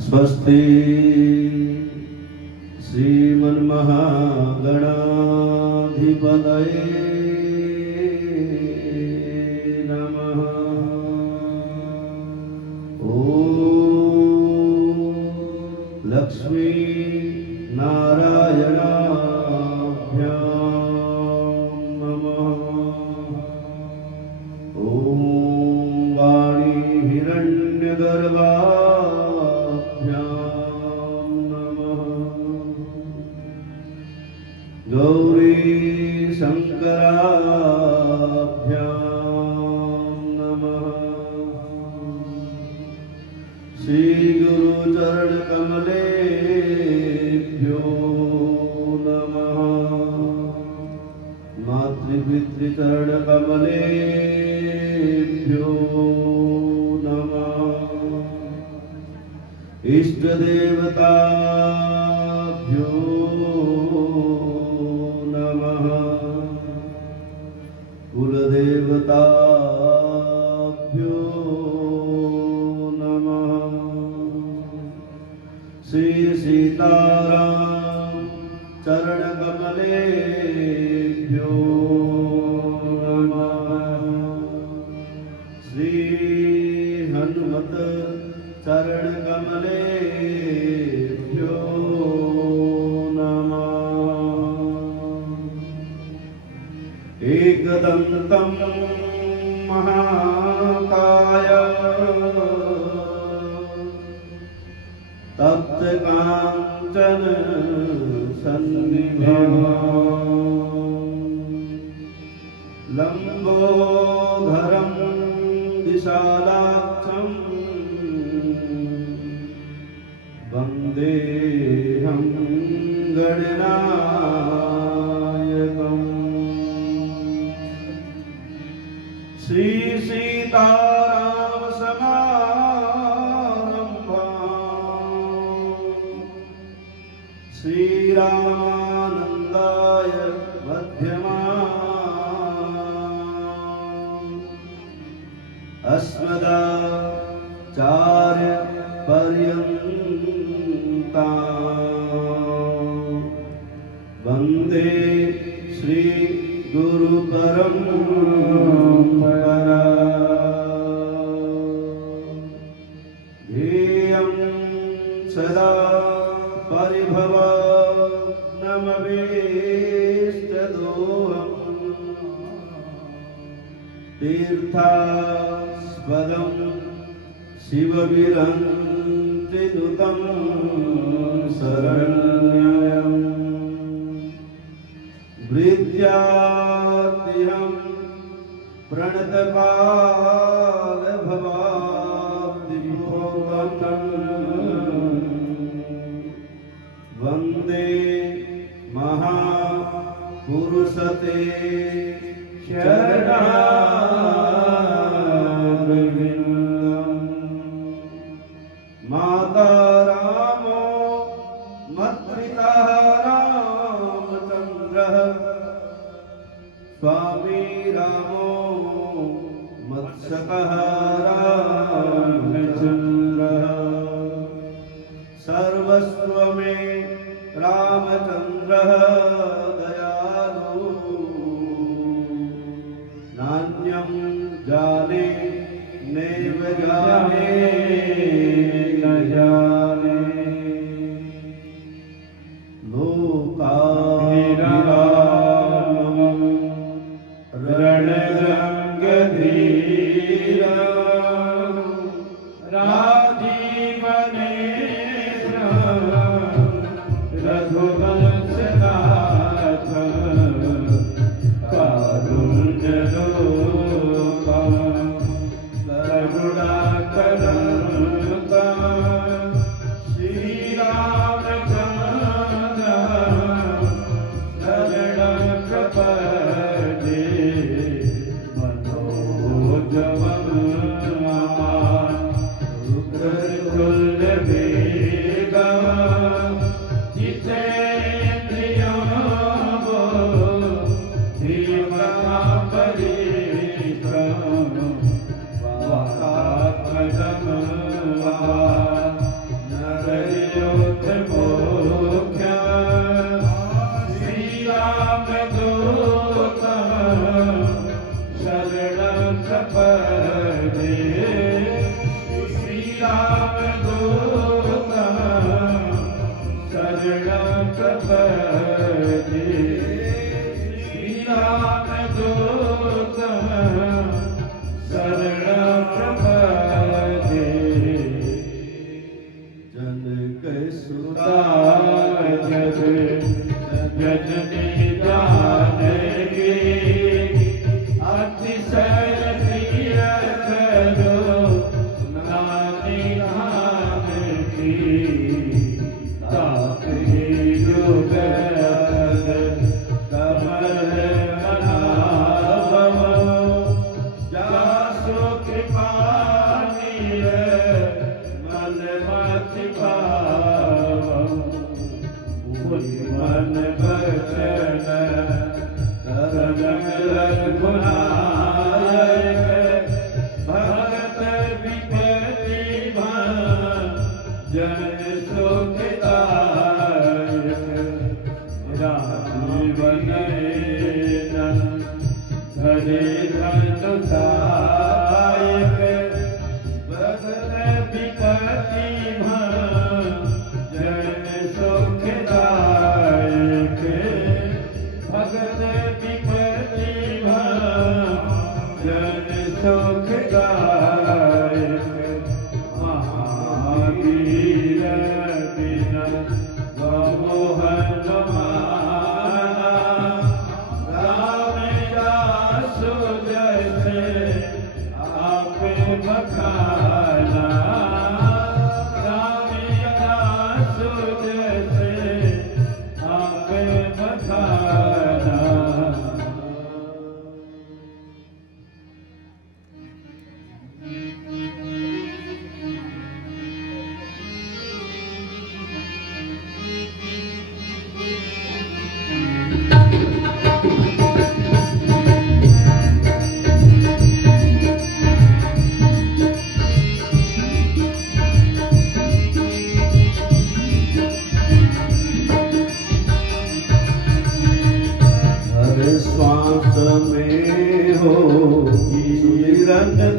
स्वस्ति श्रीमन्महागणाधिपतये नमः। ॐ लक्ष्मी नारायणाभ्यां नमः। ॐ वाणी हिरण्यगर्भा गौरी शंकराभ्यां नमः। श्री गुरु चरण कमलेभ्यो नमः। मातृपितृ चरण कमलेभ्यो नमः। इष्ट देवताभ्यो कुलदेवताभ्यो नमः। श्री सीताराम चरण कमलेभ्यो नमः। श्री हनुमत चरण कमलेभ्यो एकदन्तं महाकाय तप्तकाञ्चन सन्निभं लम्बोदरं विशालाक्षं वन्देऽहं गणनायकम्। श्री सीताराम समारंभां श्री रामानंदाय मध्यमाम् अस्मदाचार्य पर्यन्तां वन्दे श्री गुरु परंपरा। ध्येयं सदा परिभवग्नमभीष्टदोहं तीर्थास्पदं शिवविरञ्चिनुतं शरण्यम् विद्यार्थिहं प्रणतकालभवाब्धिभोगं वन्दे महापुरुषते शरणारविन्दम्। माता रामो मत्पिता रामचन्द्रः स्वामी रामो मत्सखः रामचन्द्रः सर्वस्व मे रामचन्द्रः दयालु नान्यं जाने नैव जाने न जाने लोकाभिरामम् प्रपदे मनोजवम रुद्रतुल्य वेगम जितेन्द्रियं धीमतापरिक्रम वाकात्मजम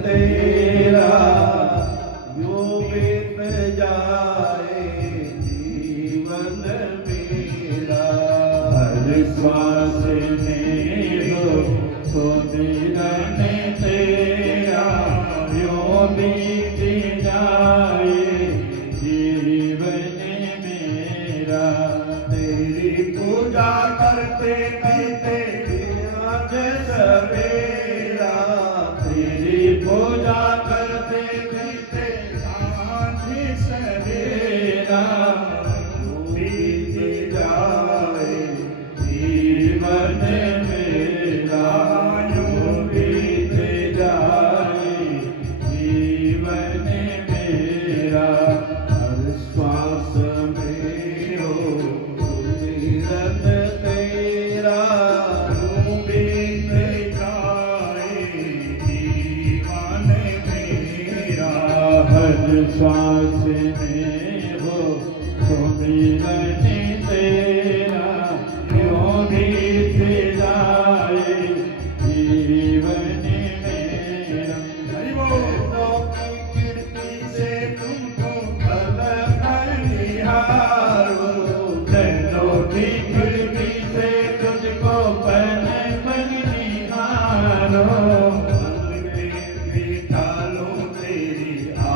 तेरी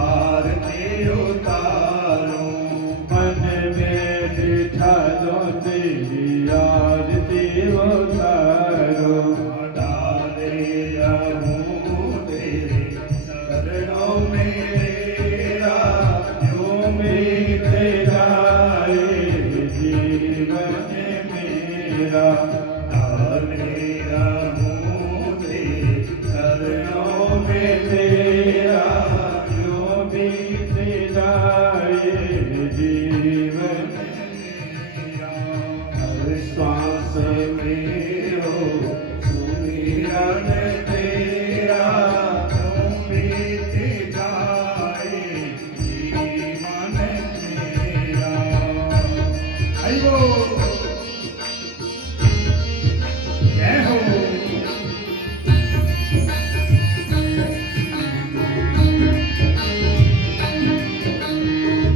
आरती उतार डाले रहूं तेरे चरणों में तेरा जो बीत जाए जीवन मेरा हर श्वास में हो सुमिरन तेरा जो बीत जाए जीवन मेरा आइयो जय हो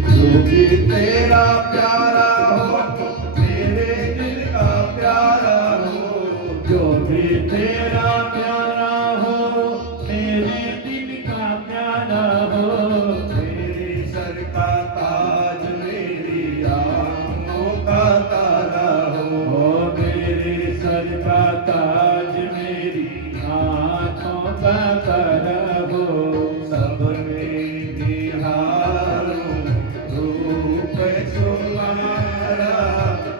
जो भी तेरा प्यारा हो मेरे दिल का प्यारा हो जो भी तेरा प्यारा हो मेरे दिल का प्यारा हो मेरे सर का ताज मेरी आँखों का तारा हो मेरे सर का ताज मेरी आँखों का तारा हो सब में निहारूं रूप तुम्हारा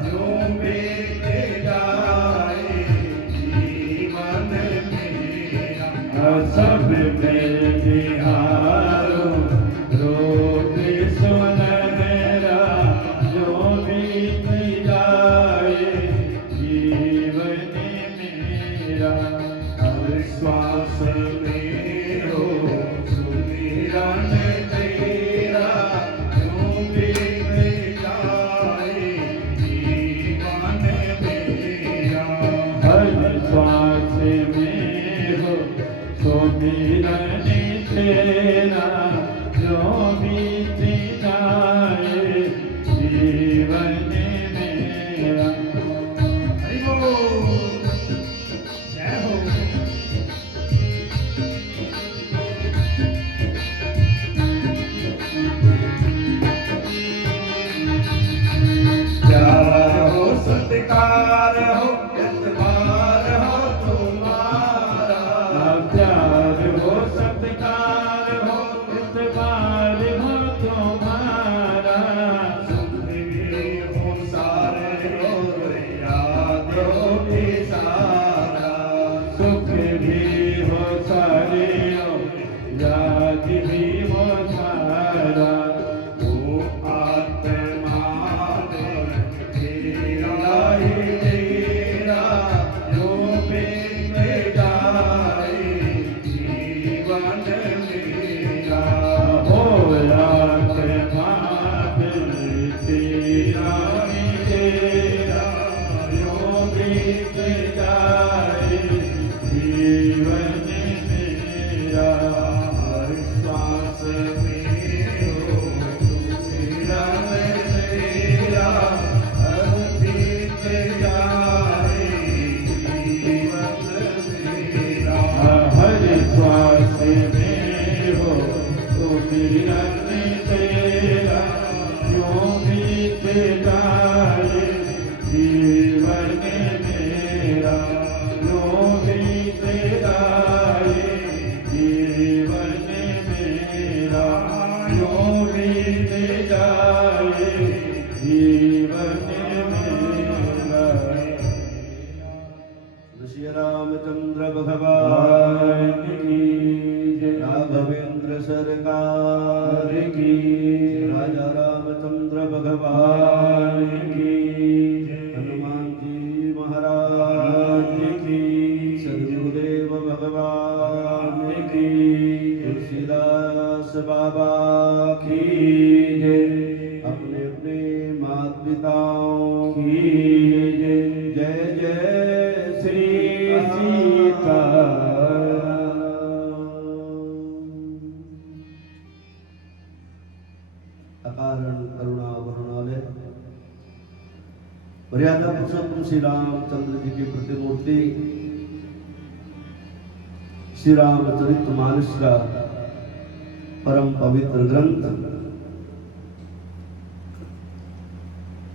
जो बीते जाए जीवन मेरा सब में निहारूं रूप सुनहरा जो बीत जाए जीवन मेरा हर श्वास में हो सुमिरन तेरा जो बीत जाए जीवन मेरा हर श्वास में हो सुमिरन तेरा जो बीत जाए जीवन मेरा हरि बोल जय हो प्यार हो सत्कार हो एतबार हो तुम्हारा प्यार हो सत्कार हो एतबार हो तुम्हारा सुख भी हो सारे हो याद हो भी सारा सुख भी हो सारे हो याद भी हो सारा वो आत्मा तेरा ही तेरा जो बीत जाए जीवन मेरा हो आत्मा तेरा ही तेरा जो बीत जाए जीवन मेरा हर श्वास में हो सुमिरन तेरा हर बीत जाए जीवन मेरा हर श्वास में हो सुमिरन तेरा जो बीत जाए जीवन मेरा जो बीत जाए जीवन मेरा जो बीत जाए जीवन मेरा श्री रामचंद्र भगवान की जय राघवेंद्र सरकार की राजा रामचंद्र भगवान की जय हनुमान जी महाराज की सदगुरुदेव भगवान की तुलसीदास बाबा की जय अपने अपने माता पिताओं की जय जय जय श्री सीता अकारण करुणा वरुणालय मर्यादा पुरुषोत्तम श्री रामचंद्र जी की प्रतिमूर्ति श्री रामचरितमानस का परम पवित्र ग्रंथ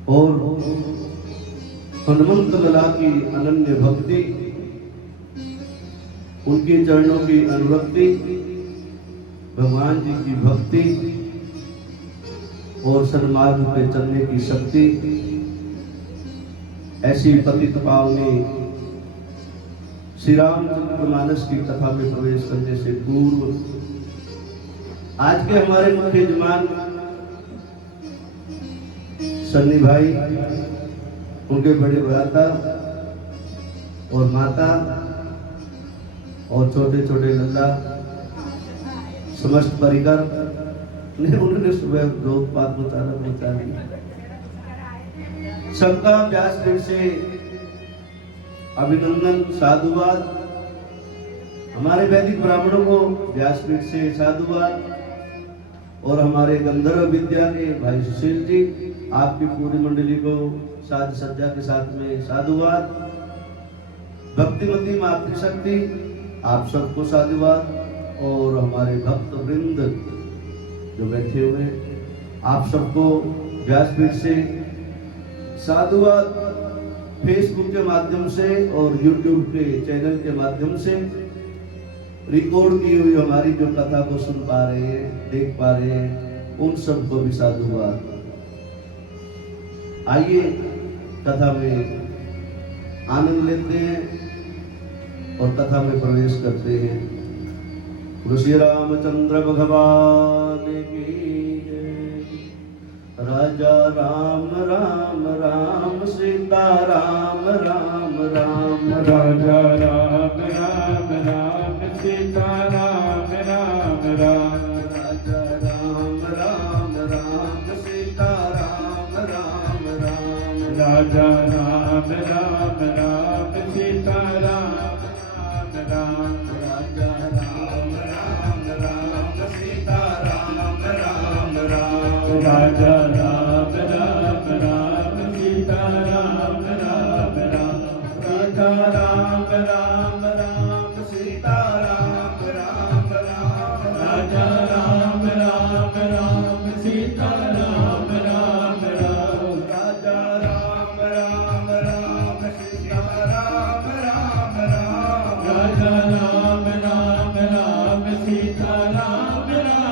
और हनुमंत लला की अनन्य भक्ति, उनके चरणों की अनुरक्ति, भगवान जी की भक्ति और सन्मार्ग पे चलने की शक्ति, ऐसी पतित पावनी श्री रामचरितमानस की कथा में प्रवेश करने से पूर्व आज के हमारे मुख्य यजमान सन्नी भाई, उनके बड़े भ्राता और माता और छोटे छोटे लल्ला समस्त परिकर ने उन्होंने सुबह जो उत्पाद पहुंचा दिया। सबका व्यासपीठ से अभिनंदन, साधुवाद। हमारे वैदिक ब्राह्मणों को व्यासपीठ से साधुवाद और हमारे गंधर्व विद्या के भाई सुशील जी, आपकी पूरी मंडली को साज सज्जा के साथ में साधुवाद। भक्तिमती मातृशक्ति, आप सबको साधुवाद। और हमारे भक्त वृंद जो बैठे हुए, आप सबको व्यासपीठ से साधुवाद। फेसबुक के माध्यम से और यूट्यूब के चैनल के माध्यम से रिकॉर्ड की हुई हमारी जो कथा को सुन पा रहे हैं, देख पा रहे हैं, उन सबको भी साधुवाद। आइए कथा में आनंद लेते हैं और कथा में प्रवेश करते हैं। श्री रामचंद्र भगवान की जय। राजा राम राम राम, सीता राम राम राम, राजा राम राम राम, सीता राम राम राम, राजा राम राम राम, सीता राम राम राम, राजा राम राम राम, सीता राम राम राम, राजा राम राम राम, सीता राम राम राम, राजा राम राम राम, सीता राम राम राम, राजा राम राम राम, सीता राम राम राम, राजा राम राम राम, सीता राम राम राम, राजा राम राम राम, सीता राम राम राम, राजा राम राम राम, सीता राम राम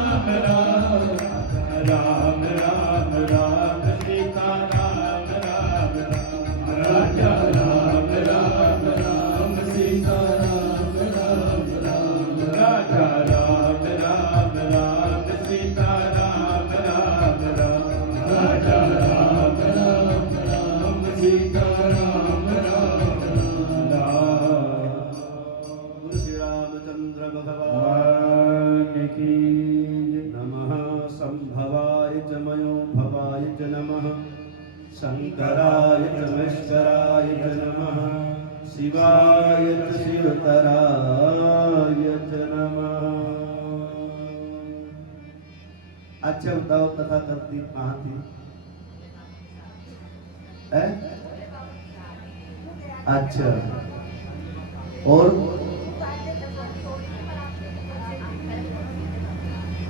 राम, राम राम राम, सीता राम राम राम, राजा राम राम राम, सीता राम राम राम, राजा राम राम राम, सीता राम राम राम, राजा राम राम राम, सीता राम राम राम। श्री रामचंद्र भगवान भगवान की नमः। संभवाय च मयो भवाय च नमः, शंकराय च महेश्वराय च नमः, शिवाय च शिवतराय च नमः। अच्छा बताओ, कथा करती कहाँ थी? अच्छा, और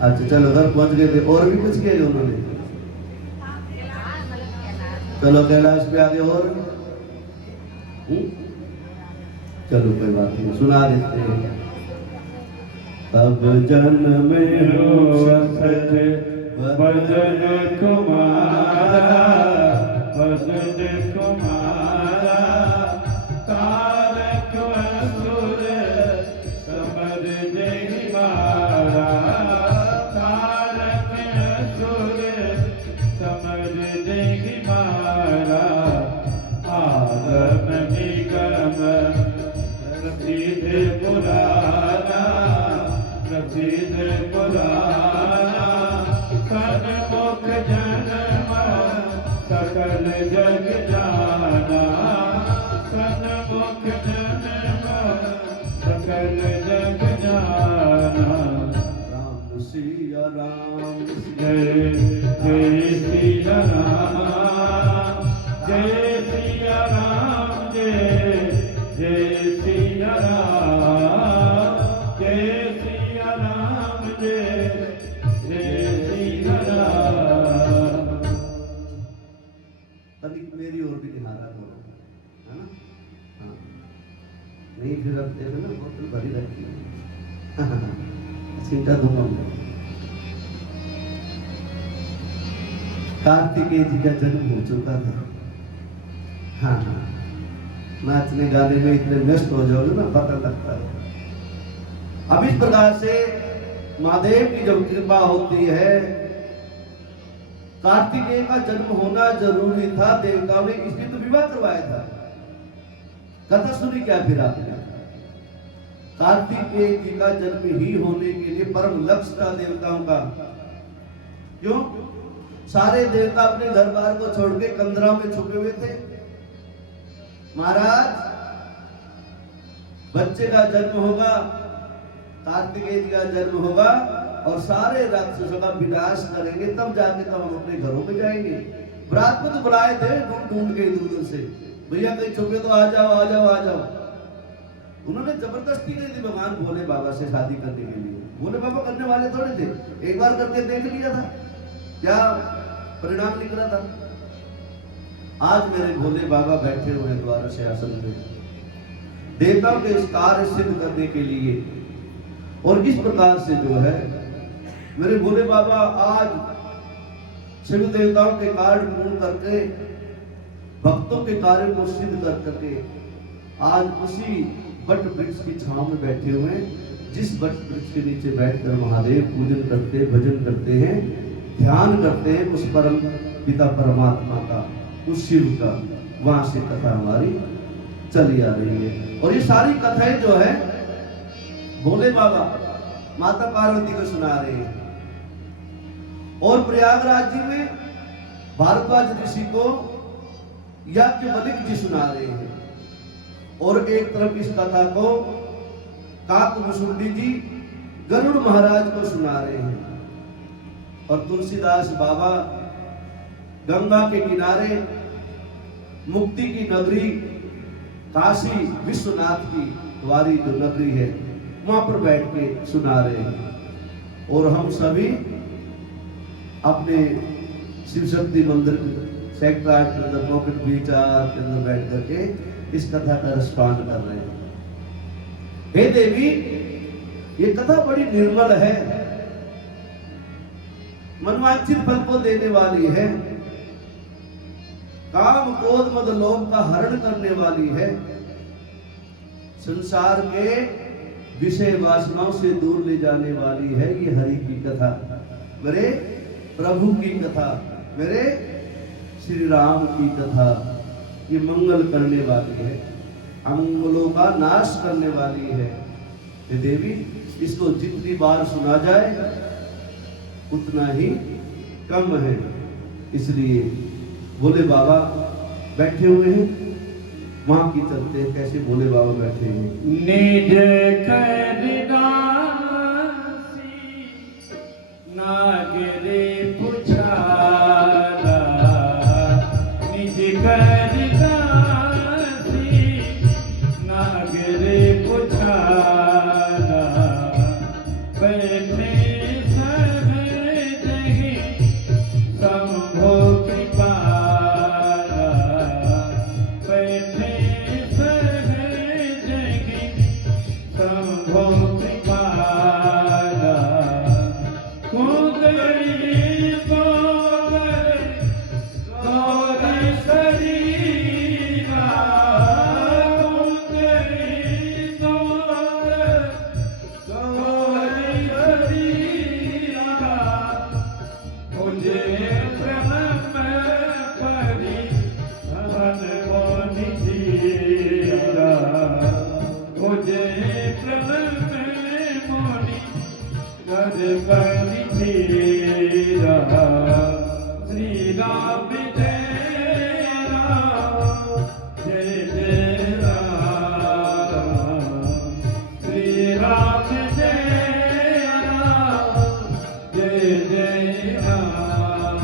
अच्छा चलो घर पहुंच गए थे। और भी कुछ किया जो उन्होंने? चलो कैलाश पे आगे और चलो कोई बात नहीं, सुना देते हैं। अब जन्म में हो सत बदन कुमारा, बदन कुमारा, तारक असुर समर जय मारा, तारक असुर समर जय मारा, आदम निगम प्रसिद्ध पुराना, प्रसिद्ध पुराना, सन्मुख जन्म सकल जग जाना, सन्मुख जन्म सकल जग जाना। राम सिया राम जय जय सिया राम, जय सिया राम, जय जय सिया राम, जय सिया राम, जय जय सिया राम। तनिक मेरी ओर भी निहारा करो, है ना? हाँ, नहीं फिर अब देखो ना, बोतल भरी रखी है। चिंता दूंगा मैं। कार्तिकेय जी का जन्म हो चुका था। हाँ हाँ, नाचने गाने में इतने व्यस्त हो जाओगे ना, पता लगता है। अब इस प्रकार से महादेव की जब कृपा होती है, कार्तिकेय का जन्म होना जरूरी था, देवताओं ने इसलिए तो विवाह करवाया था। कथा सुनी क्या फिर आपने? कार्तिकेय जी का जन्म ही होने के लिए परम लक्ष्य था देवताओं का। क्यों? सारे देवता अपने घर बार को छोड़ के कंदरा में छुपे हुए थे। महाराज, बच्चे का जन्म होगा, कार्तिकेय जी का जन्म होगा और सारे राक्षसों का विनाश करेंगे, तब जाके तब हम अपने घरों में जाएंगे। बरात को तो बुलाए थे ढूंढ ढूंढ के इधर उधर से, भैया कहीं छुपे तो आ जाओ आ जाओ आ जाओ। उन्होंने जबरदस्ती नहीं थी भगवान भोले बाबा से शादी करने के लिए। भोले बाबा करने वाले थोड़े थे, एक बार करके देख लिया था, क्या परिणाम निकला था। आज मेरे भोले बाबा बैठे हुए हैं द्वार से आसन में, देवताओं के इस कार्य सिद्ध करने के लिए। और इस प्रकार से जो है मेरे भोले बाबा आज शिव देवताओं के कार्य पूर्ण करके, भक्तों के कार्य को सिद्ध कर करके आज उसी वट वृक्ष की छांव में बैठे हुए हैं, जिस वट वृक्ष के नीचे बैठकर महादेव पूजन करते, भजन करते हैं, ध्यान करते हैं उस परम पिता परमात्मा का, उस शिव का। वहां से कथा हमारी चली आ रही है। और ये सारी कथाएं जो है भोले बाबा माता पार्वती को सुना रहे हैं, और प्रयागराज जी में भारद्वाज ऋषि को याज्ञवल्क्य जी सुना रहे हैं, और एक तरफ इस कथा को काकभुसुंडी जी गरुड़ महाराज को सुना रहे हैं। और तुलसीदास बाबा गंगा के किनारे मुक्ति की नगरी काशी विश्वनाथ की वारी जो नगरी है, वहां पर बैठ के सुना रहे हैं। और हम सभी अपने शिव शक्ति मंदिर सेक्टर 8 के अंदर पॉकेट विचार के अंदर बैठ करके इस कथा का रसपान कर रहे हैं। हे देवी, ये कथा बड़ी निर्मल है, मनवांछित फल को देने वाली है, काम क्रोध मद लोभ का हरण करने वाली है, संसार के विषय वासनाओं से दूर ले जाने वाली है। ये हरि की कथा, मेरे प्रभु की कथा, मेरे श्री राम की कथा, ये मंगल करने वाली है, अमंगलों का नाश करने वाली है। हे देवी, इसको जितनी बार सुना जाए उतना ही कम है। इसलिए भोले बाबा बैठे हुए हैं, वहां की चलते हैं कैसे भोले बाबा बैठे हैं। निज करदासी नागरे पुछारा, निज करदासी नागरे पुछारा, बैठे सहजहि शंभो कृपाला, बैठे सहजहि शंभो कृपाला, कुंदरी गोबर गौर शरीरा, कुंदरी गोबर गौर शरीरा, मुझे ब्रह्म परि धन मोनि धीरा, मुझे ब्रह्म मोनि धन मोनि धीरा। श्री राम जय राम, जय जय राम, श्री राम जय राम, जय जय राम।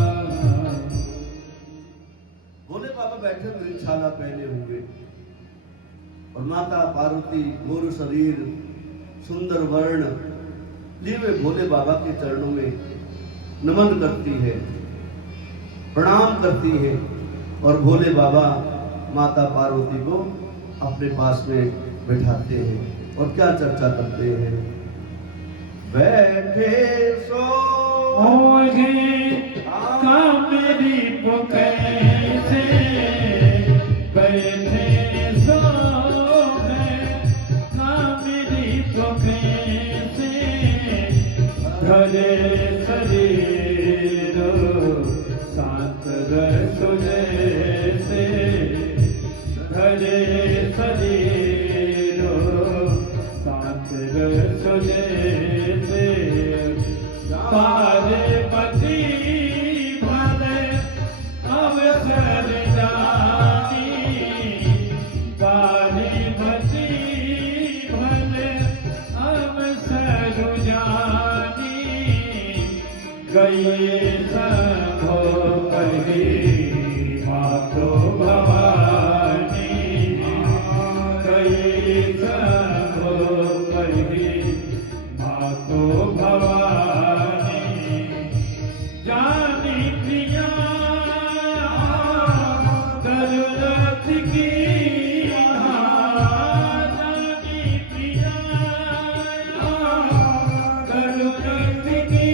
भोले बाबा बैठे वृक्षाला पहने हुए, और माता पार्वती गोर शरीर सुंदर वर्ण लिए हुए भोले बाबा के चरणों में नमन करती है, प्रणाम करती है। और भोले बाबा माता पार्वती को अपने पास में बैठाते हैं और क्या चर्चा करते हैं। बैठे सो होगे कामेरी पुकैसे, बैठे सो धरे शरीर शांत रस जैसे धरे शरीर शांत रस जैसे पार्वती भले अवसर जानी पार्वती भले अवसर जानी गई संभो कही मातो भवानी गई संभो कही मातो भवानी जानी प्रिया दरुरथ की जानी प्रिया दरुरथ की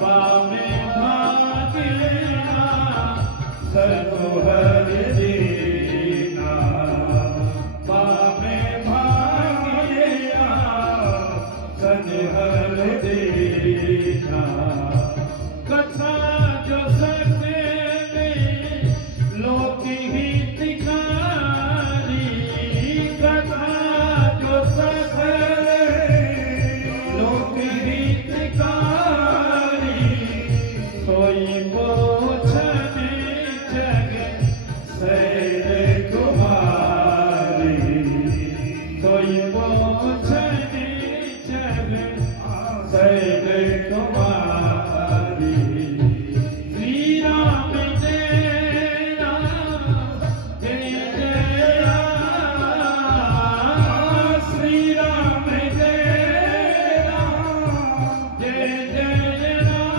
पावे भाग्यना सरोवर दीना पावे भाग्यना सनहर दीना कथा जो सके लोक हितकारी कथा जो सके लोक हितकारी सोई पोछने जग सैर कुमारी सोई पोछने जग सैर कुमारी श्री राम जय राम जय जय राम श्री राम जय राम जय जय राम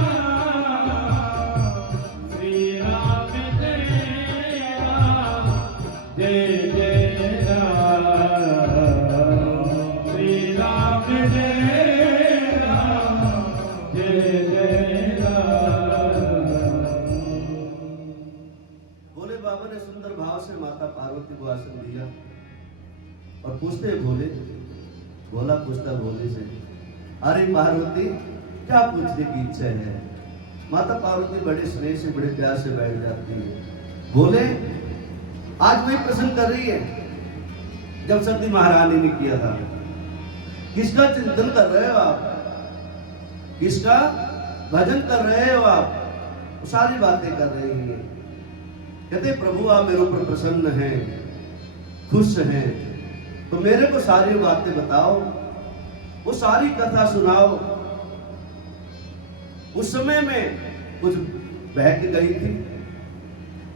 श्री राम जय राम जय जय राम श्री राम जय राम जय जय राम भोले बाबा ने सुंदर भाव से माता पार्वती को आसन दिया और पूछते भोले भोला पूछता भोले से, अरे पार्वती क्या पूछने की इच्छा है? माता पार्वती बड़े स्नेह से बड़े प्यार से बैठ जाती है। बोले आज वही प्रश्न कर रही है जब सती महारानी ने किया था। किसका चिंतन कर रहे हो आप? किसका भजन कर रहे हो आप? वो सारी बातें कर रही है। कहते प्रभु आप मेरे ऊपर प्रसन्न हैं, खुश हैं, तो मेरे को सारी बातें बताओ, वो सारी कथा सुनाओ। उस समय में कुछ बह के गई थी,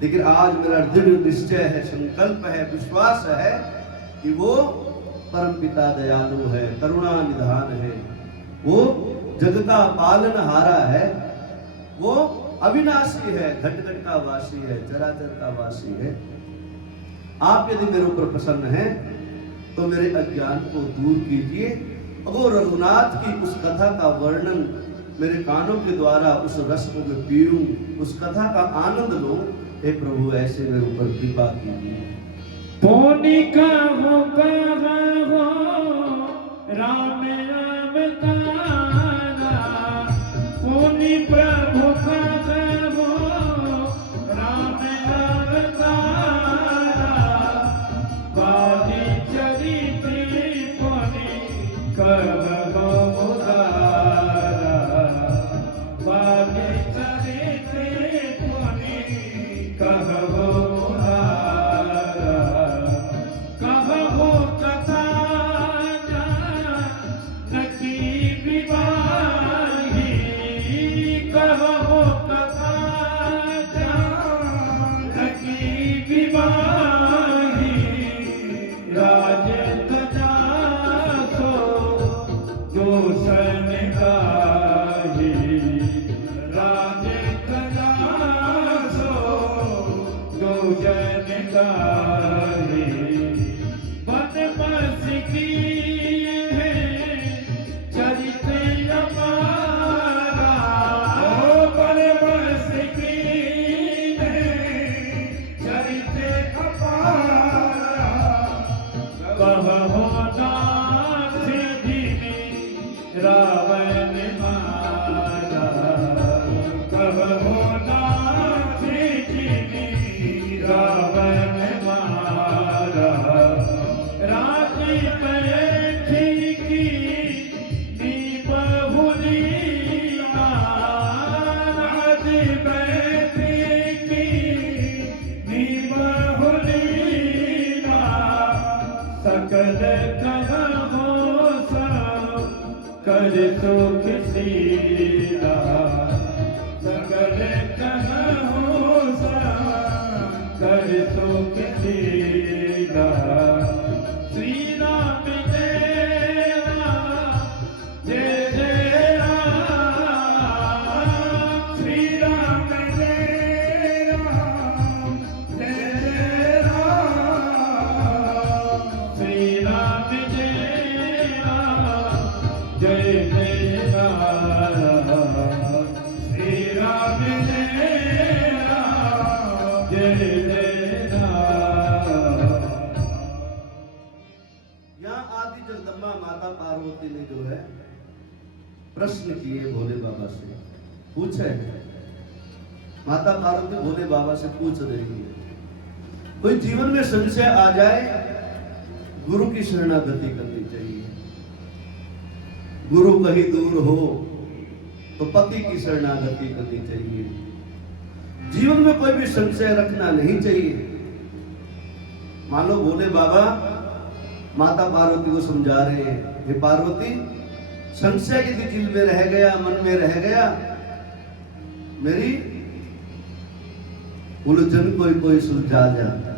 लेकिन आज मेरा दृढ़ निश्चय है, संकल्प है, विश्वास है कि वो परम पिता दयालु है, करुणा निधान है, वो जग का पालनहारा है, वो अविनाशी है, घट घट का वासी है, चराचर का वासी है। आप यदि मेरे ऊपर प्रसन्न हैं तो मेरे अज्ञान को दूर कीजिए। वो रघुनाथ की उस कथा का वर्णन मेरे कानों के द्वारा उस रस को मैं पीऊं, उस कथा का आनंद लूं। हे प्रभु ऐसे मेरे ऊपर कृपा कीजिए। पोनी का हो राम अवतारा, पोनी प्रभु का हो राम अवतारा, बाली चरित्र पोनी कहो उदारा, बाली चरित्र पोनी कहो उदारा, कहो कथा नकी विवाही, कहो कथा नकी विवाही, राज तजा सो सकल कहो सब कर सुख सीला सकल कहो सब कर सुख सीला श्री राम जय राम जय जय राम श्री राम जय राम जय जय राम श्री राम जय राम जय जय राम श्री राम जय राम जय जय राम। यहाँ आदि जगदम्बा माता पार्वती ने जो है प्रश्न किए भोले बाबा से, पूछे। माता पार्वती भोले बाबा से पूछ रही है, कोई जीवन में संशय आ जाए, गुरु की शरणागति करनी चाहिए। गुरु कहीं दूर हो तो पति की शरणागति करनी चाहिए। जीवन में कोई भी संशय रखना नहीं चाहिए। मान लो भोले बाबा माता पार्वती को समझा रहे हैं, हे पार्वती, संशय यदि दिल में रह गया, मन में रह गया, मेरी उलझन कोई सुलझा जाता,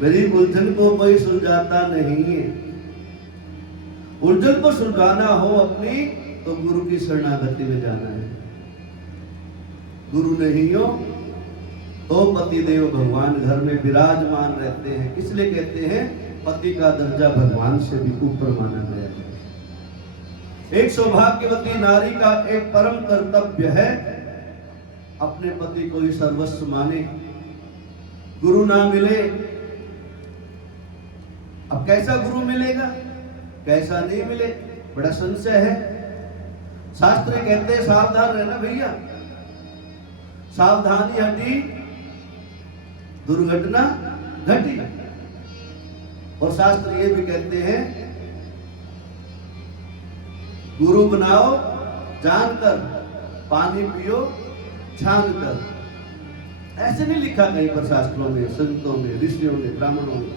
मेरी उलझन को कोई सुलझाता नहीं है। उलझन को सुलझाना हो अपनी तो गुरु की शरणागति में जाना है। गुरु नहीं हो तो पति देव भगवान घर में विराजमान रहते हैं। इसलिए कहते हैं पति का दर्जा भगवान से भी ऊपर माना गया है। एक सौभाग्यवती नारी का एक परम कर्तव्य है अपने पति को ही सर्वस्व माने। गुरु ना मिले, अब कैसा गुरु मिलेगा, कैसा नहीं मिले, बड़ा संशय है। शास्त्र कहते हैं सावधान रहना भैया, सावधानी हटी दुर्घटना घटी। और शास्त्र ये भी कहते हैं गुरु बनाओ जानकर, पानी पियो छान कर। ऐसे नहीं लिखा कहीं पर शास्त्रों में, संतों में, ऋषियों ने, ब्राह्मणों ने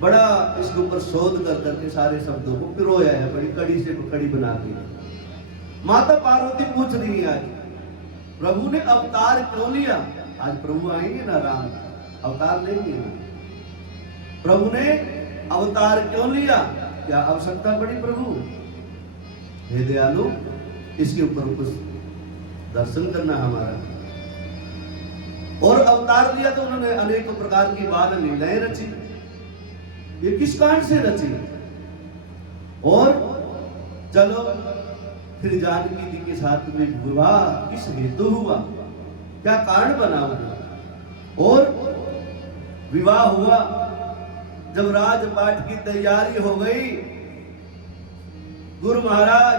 बड़ा इसके ऊपर शोध कर करके सारे शब्दों को पिरोया है, बड़ी कड़ी से कड़ी बना दी। माता पार्वती पूछ रही है, आज प्रभु ने अवतार क्यों लिया? आज प्रभु आएंगे ना, राम अवतार लेंगे ना। प्रभु ने अवतार क्यों लिया? क्या आवश्यकता पड़ी प्रभु? हे दयालु, इसके ऊपर कुछ दर्शन करना हमारा। और अवतार लिया तो उन्होंने अनेक प्रकार की बाल लीलाएं रची। ये किस कारण से रची? और चलो फिर जानकी जी के साथ में विवाह किस हेतु हुआ, क्या कारण बना हुआ? और विवाह हुआ जब राजपाट की तैयारी हो गई, गुरु महाराज,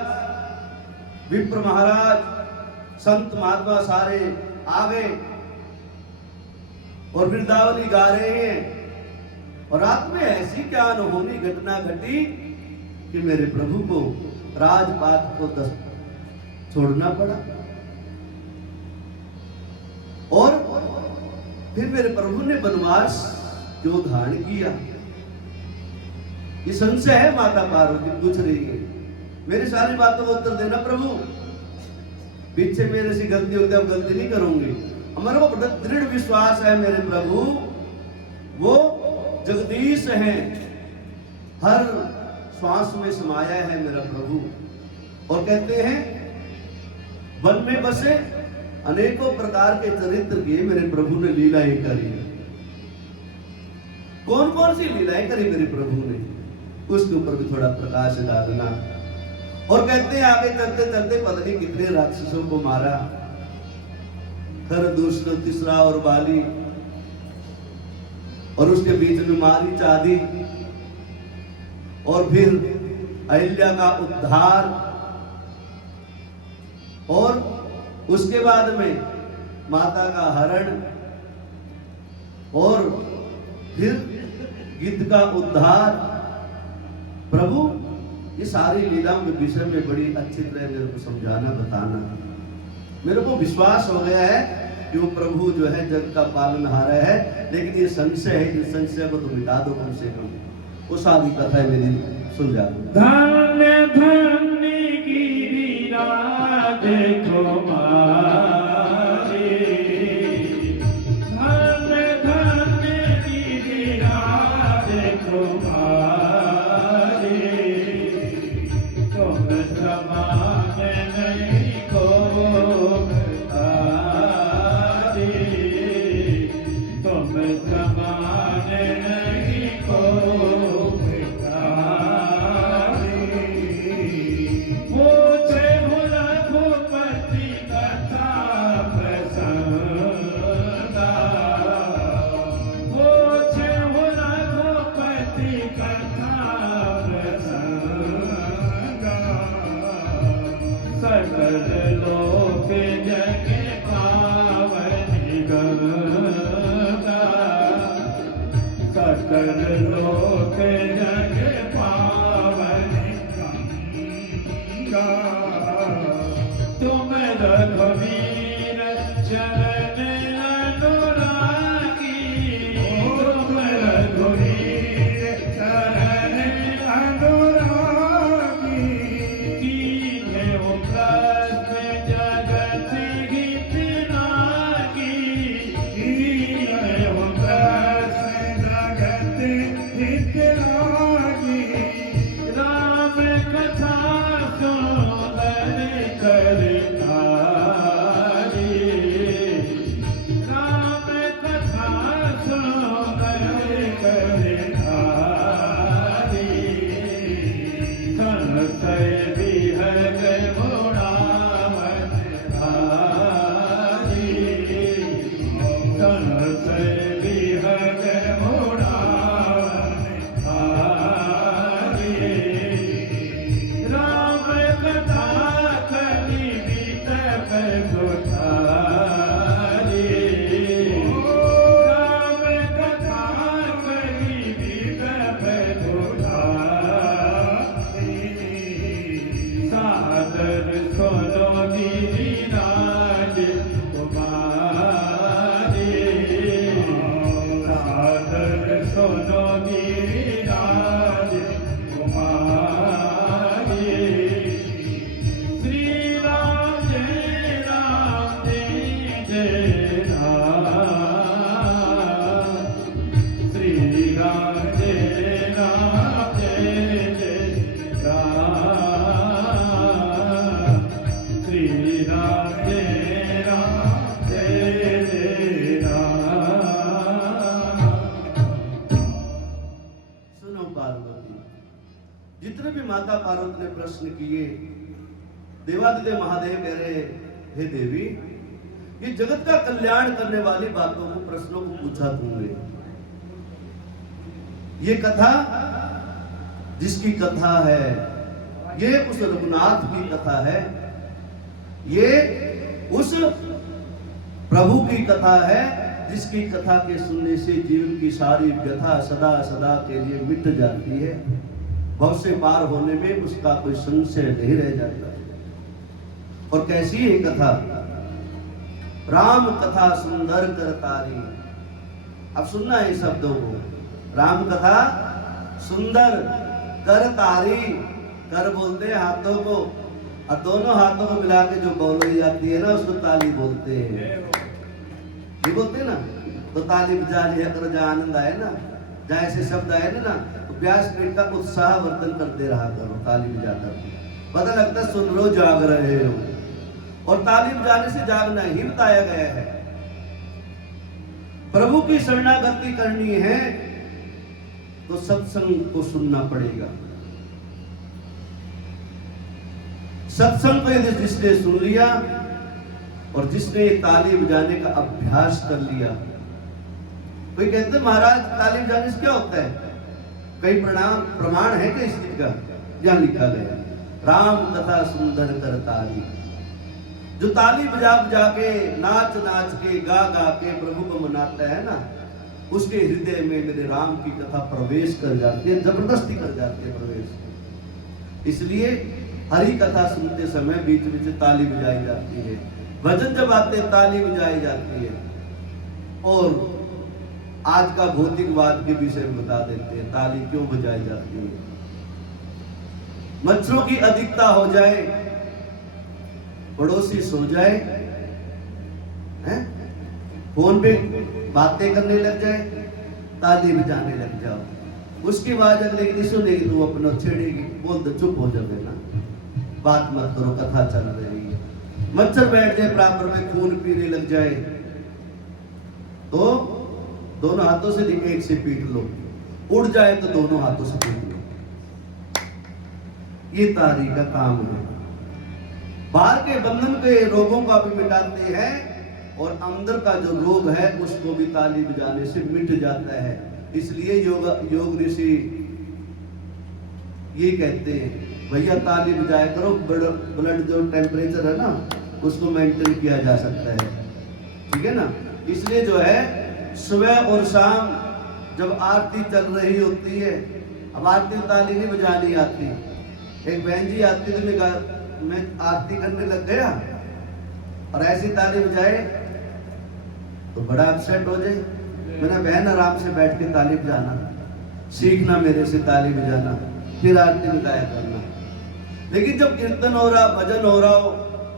विप्र महाराज, संत महात्मा सारे आ गए और वृंदावनी गा रहे हैं। और रात में ऐसी क्या अनहोनी घटना घटी कि मेरे प्रभु को राजपाट को छोड़ना पड़ा। और फिर मेरे प्रभु ने वनवास क्यों धारण किया? ये संशय है। माता पार्वती पूछ रही है, मेरी सारी बातों का उत्तर देना प्रभु। पीछे मेरे से गलती होती है, अब गलती नहीं करूंगी। हमारे को बड़ा दृढ़ विश्वास है मेरे प्रभु वो जगदीश हैं, हर श्वास में समाया है मेरा प्रभु। और कहते हैं वन में बसे अनेकों प्रकार के चरित्र के मेरे प्रभु ने लीलाएं करी। कौन कौन सी लीलाएं करी मेरे प्रभु ने, उसके ऊपर भी थोड़ा प्रकाश डालना। और कहते हैं आगे चलते चलते पता नहीं कितने राक्षसों को मारा, खरदूषण, तीसरा और बाली, और उसके बीच में मारीच आदि। और फिर अहिल्या का उद्धार, और उसके बाद में माता का हरण, और फिर गिद्ध का उद्धार। प्रभु ये सारी लीलाओं के विषय में बड़ी अच्छी तरह मेरे को समझाना, बताना। मेरे को विश्वास हो गया है कि वो प्रभु जो है जग का पालनहार है, लेकिन ये संशय है, इस संशय को तो मिटा दो कम से कम। वो सारी कथा मेरी सुन जाओ। धन्य धन्य गिरिराज कुमारी, धन्य धन्य गिरिराज कुमारी, तुम समान नहीं को तारी, तुम समान नहीं को सकल लोक जग पावनी गंगा, सकल लोक जग पावनी गंगा, तुम रघुवीर चरण अनुरागी, तुम रघुवीर चरण अनुरागी, कीन्हे प्रश्न जगत हित लागी, कीन्हे प्रश्न जगत हित लागी, राम कथा सुंदर करतारी, राम कथा सुंदर करतारी, संशय विहग गुणावन धारी, संशय विहग गुणावन धारी, राम कथा कलि बीतक सुधारी, राम कथा कलि बीतक सुधारी, सादर सुनो गिरिराज कुमारी, सादर सुनो गिरिराज कुमारी, श्री राम जय राम, श्री राम जय राम, श्री राम जय राम, जय राम। सुनो पार्वती, जितने भी माता पार्वती ने प्रश्न किए, देवादिदेव महादेव कह रहे, हे देवी, ये जगत का कल्याण करने वाली बातों को, प्रश्नों को पूछा तुमने। ये कथा जिसकी कथा है, ये उस रघुनाथ की कथा है, ये उस प्रभु की कथा है, जिसकी कथा के सुनने से जीवन की सारी व्यथा सदा सदा के लिए मिट जाती है, भव से पार होने में उसका कोई संशय नहीं रह जाता। और कैसी है कथा? राम कथा सुंदर करतारी। अब सुनना है शब्दों को, राम कथा सुंदर करतारी। कर बोलते हैं हाथों को, और दोनों हाथों को मिला के जो बोली जाती है ना, उसको ताली बोलते हैं। ये बोलते हैं ना, तो ताली बजा लिया करो, जहाँ आनंद आए ना, जहाँ ऐसे शब्द आए ना, तो व्यासपीठ का उत्साह वर्धन करते रहा करो ताली बजाकर। पता लगता है सुन लो, जाग रहे हो। और ताली बजाने से जागना ही बताया गया है। प्रभु की शरणागति करनी है तो सत्संग को सुनना पड़ेगा। सत्संग को यदि जिसने सुन लिया और जिसने ताली बजाने का अभ्यास कर लिया, कोई कहते महाराज ताली बजाने से क्या होता है? कई प्रमाण है कि इस चीज का? यहां लिखा गया, राम कथा सुंदर करतारी। जो ताली बजा बजा के, नाच नाच के, गा गा के प्रभु को मनाता है ना, उसके हृदय में मेरे राम की कथा प्रवेश कर जाती है, जबरदस्ती कर जाती है प्रवेश। इसलिए हरि कथा सुनते समय बीच बीच ताली बजाई जाती है। भजन जब आते हैं ताली बजाई जाती है। और आज का भौतिकवाद के विषय में बता देते हैं ताली क्यों बजाई जाती है। मच्छरों की अधिकता हो जाए, पड़ोसी सो जाए, हैं? फोन पे बातें करने लग जाए, ताली बजाने लग जाओ, उसके बाद अगले की नहीं सुनेगी तो अपना छेड़ेगी, बोल दो चुप हो जाओ ना, बात मत करो, कथा चल रही है। मच्छर बैठ जाए बराबर में, खून पीने लग जाए तो दोनों हाथों से एक से पीट लो, उड़ जाए तो दोनों हाथों से पीट लो। ये तारी का काम है। बाहर के बंधन के रोगों का भी मिटाते हैं और अंदर का जो रोग है उसको भी ताली बजाने से मिट जाता है। इसलिए योग ऋषि ये कहते हैं भैया ताली बजाया करो, ब्लड जो टेम्परेचर है ना उसको मेंटेन किया जा सकता है, ठीक है ना। इसलिए जो है सुबह और शाम जब आरती चल रही होती है, अब आरती में ताली नहीं बजानी आती, एक बहन जी आती तो मैं आरती करने लग गया और ऐसी ताली बजाए तो बड़ा अपसेट हो जाए। मैंने बहन आराम से बैठ के ताली बजाना सीखना, मेरे से ताली बजाना, फिर आरती में गाया करना। लेकिन जब कीर्तन हो रहा, भजन हो रहा हो,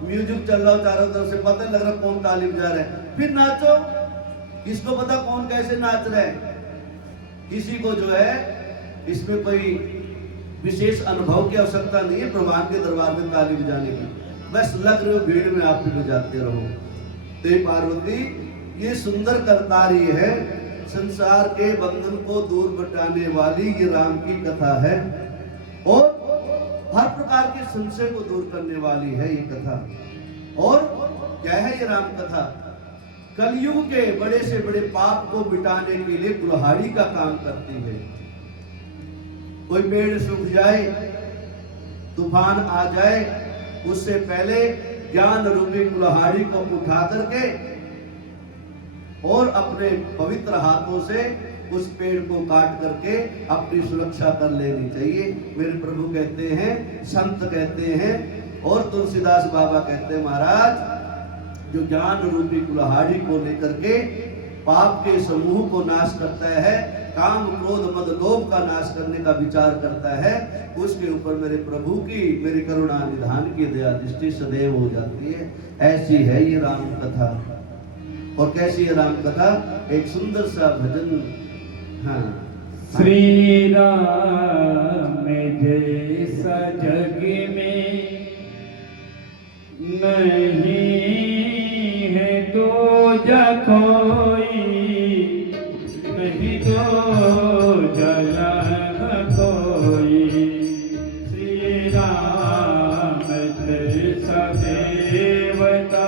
म्यूजिक चल रहा हो चारों तरफ से, पता नहीं लग रहा कौन ताली बजा रहा है, फिर नाचो, किसको पता कौन कैसे नाच रहा है। किसी को जो है इसमें कोई विशेष अनुभव की आवश्यकता नहीं है भगवान के दरबार में ताली बजाने की, बस लग रहे हो भीड़ में आप भी बजाते रहो। देवी पार्वती ये सुंदर करतारी है, संसार के बंधन को दूर बटाने वाली ये राम की कथा है और हर प्रकार के संशय को दूर करने वाली है ये कथा। और क्या है ये राम कथा? कलयुग के बड़े से बड़े पाप को मिटाने के लिए कुल्हाड़ी का काम करती है। कोई पेड़ सूख जाए, तूफान आ जाए, उससे पहले ज्ञान रूपी कुल्हाड़ी को उठा करके और अपने पवित्र हाथों से उस पेड़ को काट करके अपनी सुरक्षा कर लेनी चाहिए। मेरे प्रभु कहते हैं, संत कहते हैं और तुलसीदास बाबा कहते हैं, महाराज जो ज्ञान रूपी कुल्हाड़ी को लेकर के पाप के समूह को नाश करता है, काम क्रोध मद लोभ का नाश करने का विचार करता है, उसके ऊपर मेरे प्रभु की, मेरी करुणा निधान की दया दृष्टि सदैव हो जाती है। ऐसी है ये राम कथा। और कैसी है राम कथा? एक सुंदर सा भजन। हाँ, श्री राम जैसा जग में नहीं है तो कोई, नहीं तो जलन कोई। श्री राम जैसा देवता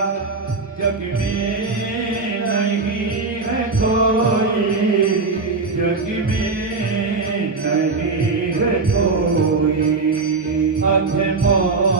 जग में नहीं है कोई, जग में नहीं है कोई। अधमो